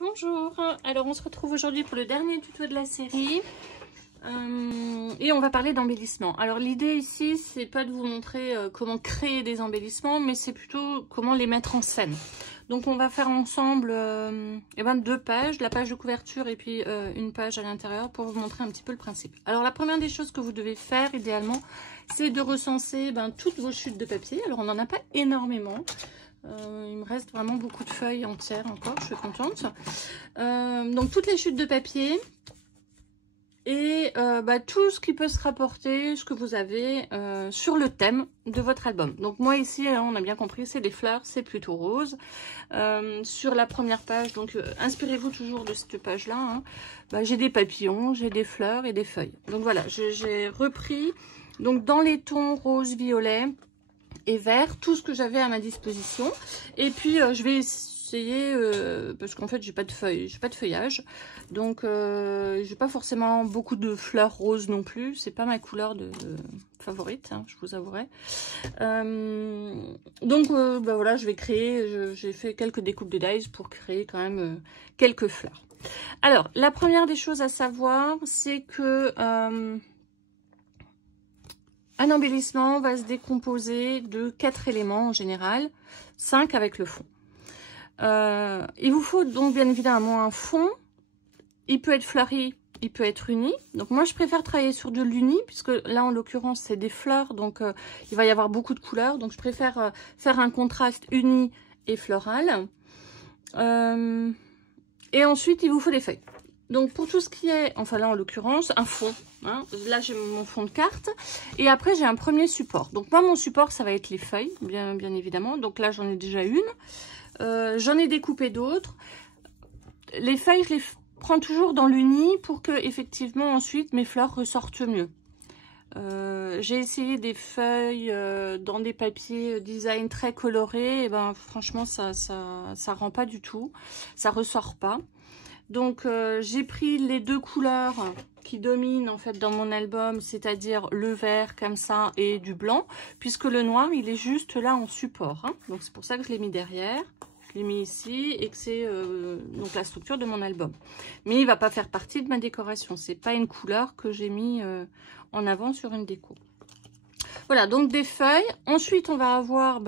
Bonjour, alors on se retrouve aujourd'hui pour le dernier tuto de la série et on va parler d'embellissement. Alors l'idée ici c'est pas de vous montrer comment créer des embellissements, mais c'est plutôt comment les mettre en scène. Donc on va faire ensemble deux pages, la page de couverture et puis une page à l'intérieur pour vous montrer un petit peu le principe. Alors la première des choses que vous devez faire idéalement, c'est de recenser toutes vos chutes de papier. Alors on n'en a pas énormément. Il me reste vraiment beaucoup de feuilles entières encore, je suis contente. Donc toutes les chutes de papier et tout ce qui peut se rapporter, ce que vous avez sur le thème de votre album. Donc moi ici, on a bien compris, c'est des fleurs, c'est plutôt rose. Sur la première page, donc inspirez-vous toujours de cette page-là. J'ai des papillons, j'ai des fleurs et des feuilles. Donc voilà, j'ai repris donc dans les tons rose, violet et vert, tout ce que j'avais à ma disposition. Et puis je vais essayer, parce qu'en fait j'ai pas de feuilles, j'ai pas de feuillage, donc j'ai pas forcément beaucoup de fleurs roses non plus, c'est pas ma couleur de favorite, je vous avouerai. Voilà, je vais créer, j'ai fait quelques découpes de dies pour créer quand même quelques fleurs. Alors la première des choses à savoir, c'est que un embellissement va se décomposer de 4 éléments en général, 5 avec le fond. Il vous faut donc bien évidemment un fond. Il peut être fleuri, il peut être uni. Donc moi je préfère travailler sur de l'uni, puisque là en l'occurrence c'est des fleurs, donc il va y avoir beaucoup de couleurs. Donc je préfère faire un contraste uni et floral. Et ensuite il vous faut des feuilles. Donc pour tout ce qui est, enfin là en l'occurrence, un fond. Là j'ai mon fond de carte. Et après j'ai un premier support. Donc moi mon support ça va être les feuilles, bien évidemment. Donc là j'en ai déjà une. J'en ai découpé d'autres. Les feuilles je les prends toujours dans l'uni pour que effectivement ensuite mes fleurs ressortent mieux. J'ai essayé des feuilles dans des papiers design très colorés. Et franchement ça rend pas du tout. Ça ressort pas. Donc j'ai pris les deux couleurs qui dominent en fait dans mon album, c'est-à-dire le vert comme ça et du blanc, puisque le noir il est juste là en support. Donc c'est pour ça que je l'ai mis derrière, je l'ai mis ici et que c'est donc la structure de mon album. Mais il va pas faire partie de ma décoration, c'est pas une couleur que j'ai mis en avant sur une déco. Voilà, donc des feuilles. Ensuite on va avoir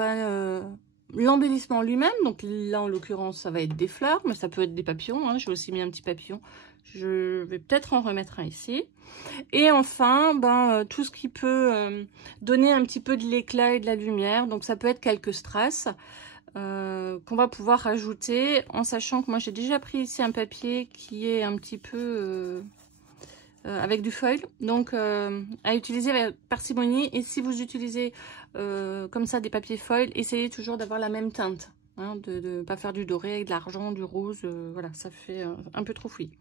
l'embellissement lui-même, donc là en l'occurrence ça va être des fleurs, mais ça peut être des papillons, j'ai aussi mis un petit papillon, je vais peut-être en remettre un ici. Et enfin tout ce qui peut donner un petit peu de l'éclat et de la lumière, donc ça peut être quelques strass qu'on va pouvoir rajouter, en sachant que moi j'ai déjà pris ici un papier qui est un petit peu avec du foil, donc à utiliser avec parcimonie. Et si vous utilisez comme ça des papiers foil, essayez toujours d'avoir la même teinte, de ne pas faire du doré avec de l'argent, du rose, voilà, ça fait un peu trop fouillis.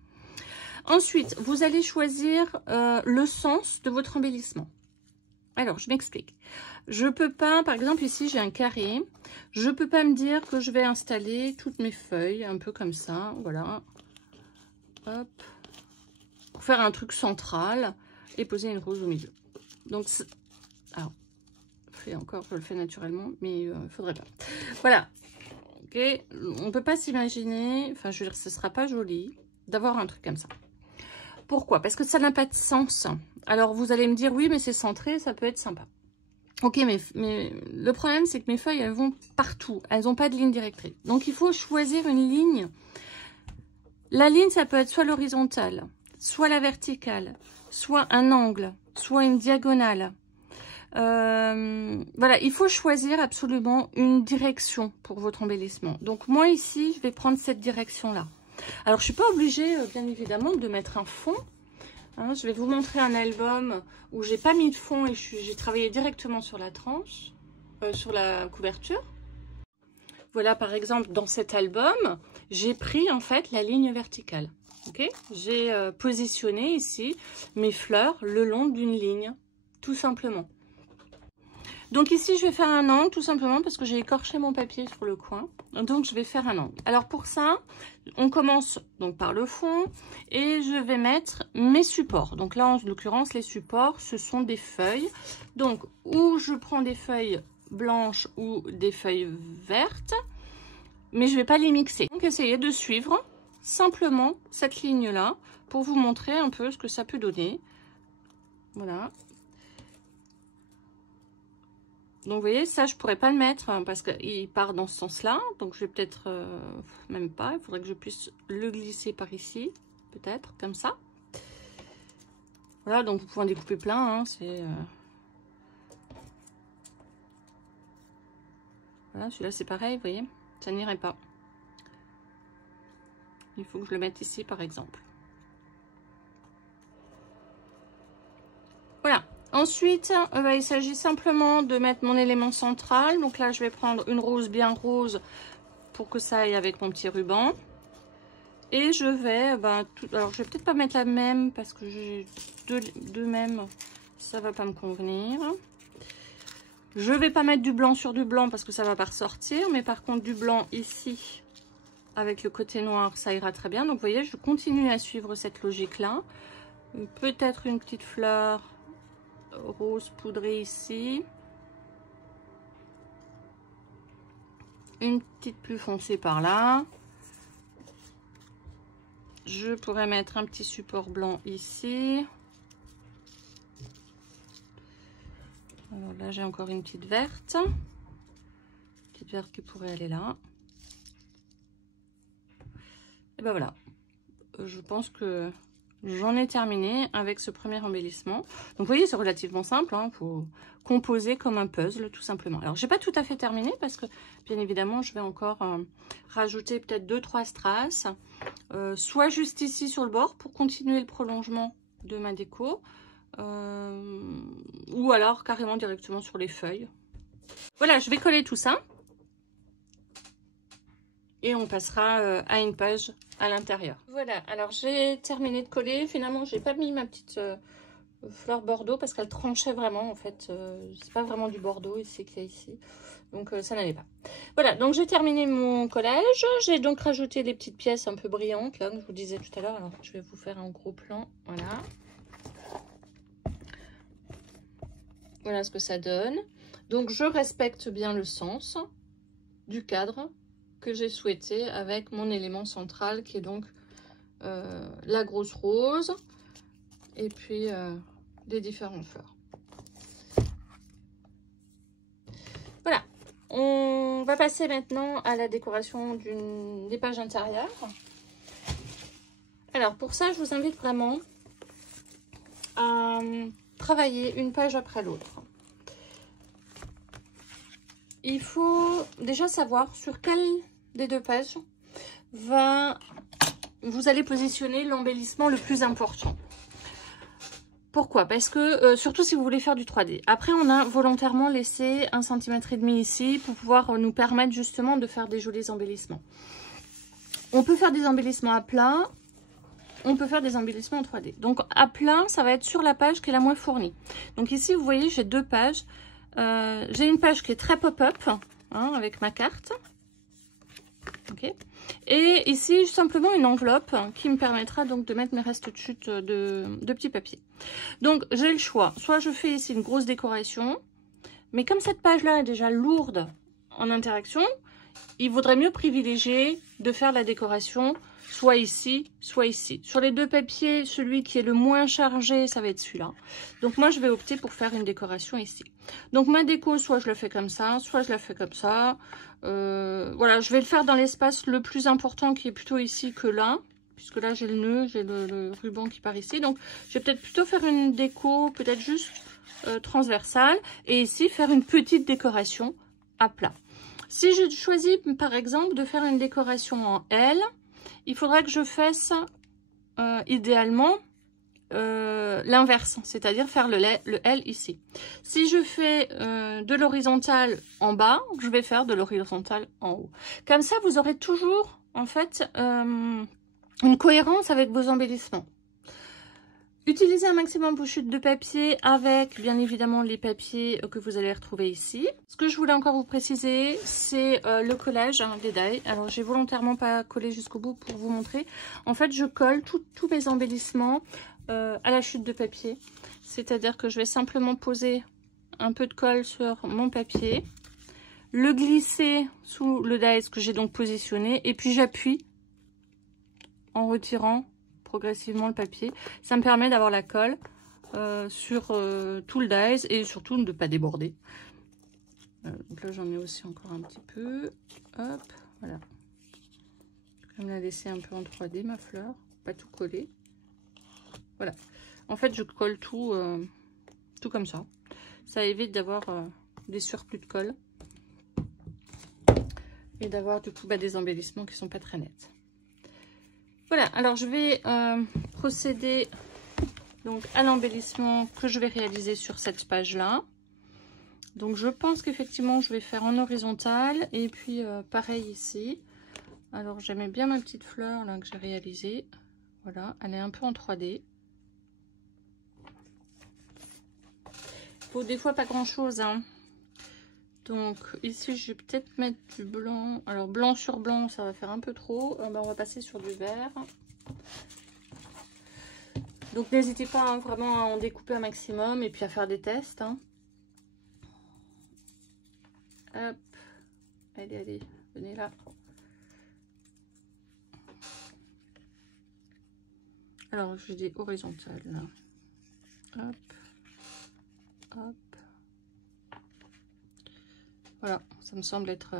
Ensuite vous allez choisir le sens de votre embellissement. Alors je m'explique, je peux pas, par exemple ici j'ai un carré, je peux pas me dire que je vais installer toutes mes feuilles un peu comme ça, voilà, hop, pour faire un truc central et poser une rose au milieu. Donc alors encore je le fais naturellement, mais il faudrait pas, voilà. Ok, on peut pas s'imaginer, enfin je veux dire, ce sera pas joli d'avoir un truc comme ça. Pourquoi? Parce que ça n'a pas de sens. Alors vous allez me dire oui mais c'est centré, ça peut être sympa. Ok, mais le problème c'est que mes feuilles elles vont partout, elles n'ont pas de ligne directrice. Donc il faut choisir une ligne. La ligne ça peut être soit l'horizontale, soit la verticale, soit un angle, soit une diagonale. Voilà, il faut choisir absolument une direction pour votre embellissement. Donc moi ici je vais prendre cette direction là. Alors je suis pas obligée bien évidemment de mettre un fond. Je vais vous montrer un album où j'ai pas mis de fond et j'ai travaillé directement sur la tranche, sur la couverture. Voilà, par exemple dans cet album j'ai pris en fait la ligne verticale. Ok, j'ai positionné ici mes fleurs le long d'une ligne, tout simplement. Donc ici je vais faire un angle tout simplement parce que j'ai écorché mon papier sur le coin, donc je vais faire un angle. Alors pour ça on commence donc par le fond et je vais mettre mes supports. Donc là en l'occurrence les supports ce sont des feuilles, donc ou je prends des feuilles blanches ou des feuilles vertes, mais je vais pas les mixer. Donc essayez de suivre simplement cette ligne-là pour vous montrer un peu ce que ça peut donner. Voilà. Donc, vous voyez, ça, je pourrais pas le mettre hein, parce qu'il part dans ce sens-là. Donc, je vais peut-être, même pas, il faudrait que je puisse le glisser par ici, peut-être, comme ça. Voilà, donc vous pouvez en découper plein, hein, c'est... Voilà, celui-là, c'est pareil, vous voyez, ça n'irait pas. Il faut que je le mette ici, par exemple. Voilà. Ensuite, il s'agit simplement de mettre mon élément central. Donc là, je vais prendre une rose bien rose pour que ça aille avec mon petit ruban. Et je vais, alors je vais peut-être pas mettre la même parce que j'ai deux mêmes, ça va pas me convenir. Je vais pas mettre du blanc sur du blanc parce que ça va pas ressortir. Mais par contre, du blanc ici, avec le côté noir, ça ira très bien. Donc vous voyez, je continue à suivre cette logique-là. Peut-être une petite fleur rose poudrée ici, une petite plus foncée par là. Je pourrais mettre un petit support blanc ici. Alors là j'ai encore une petite verte qui pourrait aller là. Et ben voilà, je pense que j'en ai terminé avec ce premier embellissement. Donc vous voyez, c'est relativement simple, hein, faut composer comme un puzzle tout simplement. Alors j'ai pas tout à fait terminé parce que bien évidemment je vais encore rajouter peut-être 2-3 strass, soit juste ici sur le bord pour continuer le prolongement de ma déco, ou alors carrément directement sur les feuilles. Voilà, je vais coller tout ça. Et on passera à une page à l'intérieur. Voilà, alors j'ai terminé de coller. Finalement, j'ai pas mis ma petite fleur bordeaux parce qu'elle tranchait vraiment en fait. C'est pas vraiment du bordeaux ici qu'il y a ici. Donc ça n'allait pas. Voilà, donc j'ai terminé mon collage. J'ai donc rajouté les petites pièces un peu brillantes là, que je vous disais tout à l'heure. Alors je vais vous faire un gros plan. Voilà. Voilà ce que ça donne. Donc je respecte bien le sens du cadre que j'ai souhaité avec mon élément central qui est donc la grosse rose et puis les différentes fleurs. Voilà, on va passer maintenant à la décoration des pages intérieures. Alors pour ça, je vous invite vraiment à travailler une page après l'autre. Il faut déjà savoir sur quelle des deux pages vous allez positionner l'embellissement le plus important. Pourquoi? Parce que, surtout si vous voulez faire du 3D. Après, on a volontairement laissé 1,5 cm ici pour pouvoir nous permettre justement de faire des jolis embellissements. On peut faire des embellissements à plat, on peut faire des embellissements en 3D. Donc à plat, ça va être sur la page qui est la moins fournie. Donc ici, vous voyez, j'ai deux pages. J'ai une page qui est très pop-up, hein, avec ma carte. Okay. Et ici, simplement une enveloppe qui me permettra donc de mettre mes restes de chute de petits papiers. Donc, j'ai le choix. Soit je fais ici une grosse décoration, mais comme cette page-là est déjà lourde en interaction, il vaudrait mieux privilégier de faire la décoration soit ici, soit ici. Sur les deux papiers, celui qui est le moins chargé, ça va être celui-là. Donc moi, je vais opter pour faire une décoration ici. Donc ma déco, soit je la fais comme ça, soit je la fais comme ça. Voilà, je vais le faire dans l'espace le plus important qui est plutôt ici que là. Puisque là, j'ai le nœud, j'ai le ruban qui part ici. Donc, je vais peut-être plutôt faire une déco, peut-être juste transversale. Et ici, faire une petite décoration à plat. Si je choisis, par exemple, de faire une décoration en L, il faudra que je fasse idéalement l'inverse, c'est-à-dire faire le L ici. Si je fais de l'horizontale en bas, je vais faire de l'horizontale en haut. Comme ça, vous aurez toujours, en fait, une cohérence avec vos embellissements. Utilisez un maximum vos chutes de papier avec, bien évidemment, les papiers que vous allez retrouver ici. Ce que je voulais encore vous préciser, c'est le collage des die. Alors, j'ai volontairement pas collé jusqu'au bout pour vous montrer. En fait, je colle tous mes embellissements à la chute de papier. C'est-à-dire que je vais simplement poser un peu de colle sur mon papier, le glisser sous le die que j'ai donc positionné, et puis j'appuie en retirant progressivement le papier. Ça me permet d'avoir la colle sur tout le dies et surtout de ne pas déborder. Donc là, j'en ai aussi encore un petit peu. Hop, voilà. Je vais me la laisser un peu en 3D, ma fleur. Pas tout coller. Voilà. En fait, je colle tout, tout comme ça. Ça évite d'avoir des surplus de colle. Et d'avoir du coup des embellissements qui sont pas très nets. Voilà, alors je vais procéder donc à l'embellissement que je vais réaliser sur cette page-là. Donc je pense qu'effectivement je vais faire en horizontal et puis pareil ici. Alors j'aimais bien ma petite fleur là que j'ai réalisée. Voilà, elle est un peu en 3D. Faut des fois pas grand chose, hein. Donc ici je vais peut-être mettre du blanc. Alors blanc sur blanc ça va faire un peu trop. On va passer sur du vert. Donc n'hésitez pas hein, vraiment à en découper un maximum et puis à faire des tests. Hein. Hop. Allez, allez, venez là. Alors je dis horizontal là. Hop. Hop. Voilà, ça me semble être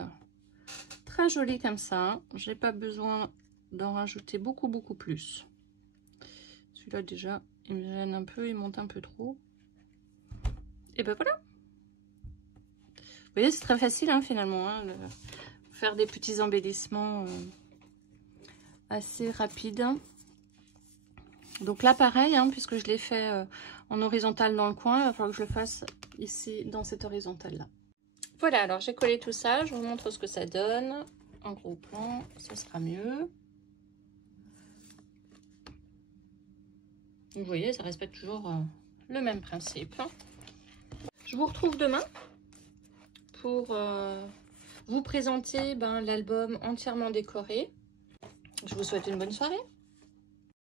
très joli comme ça. J'ai pas besoin d'en rajouter beaucoup plus. Celui-là déjà, il me gêne un peu, il monte un peu trop. Et ben voilà. Vous voyez, c'est très facile hein, finalement, hein, de faire des petits embellissements assez rapides. Donc là, pareil, hein, puisque je l'ai fait en horizontal dans le coin, il va falloir que je le fasse ici dans cette horizontale-là. Voilà, alors j'ai collé tout ça, je vous montre ce que ça donne. En gros plan, ça sera mieux. Vous voyez, ça respecte toujours le même principe. Je vous retrouve demain pour vous présenter l'album entièrement décoré. Je vous souhaite une bonne soirée.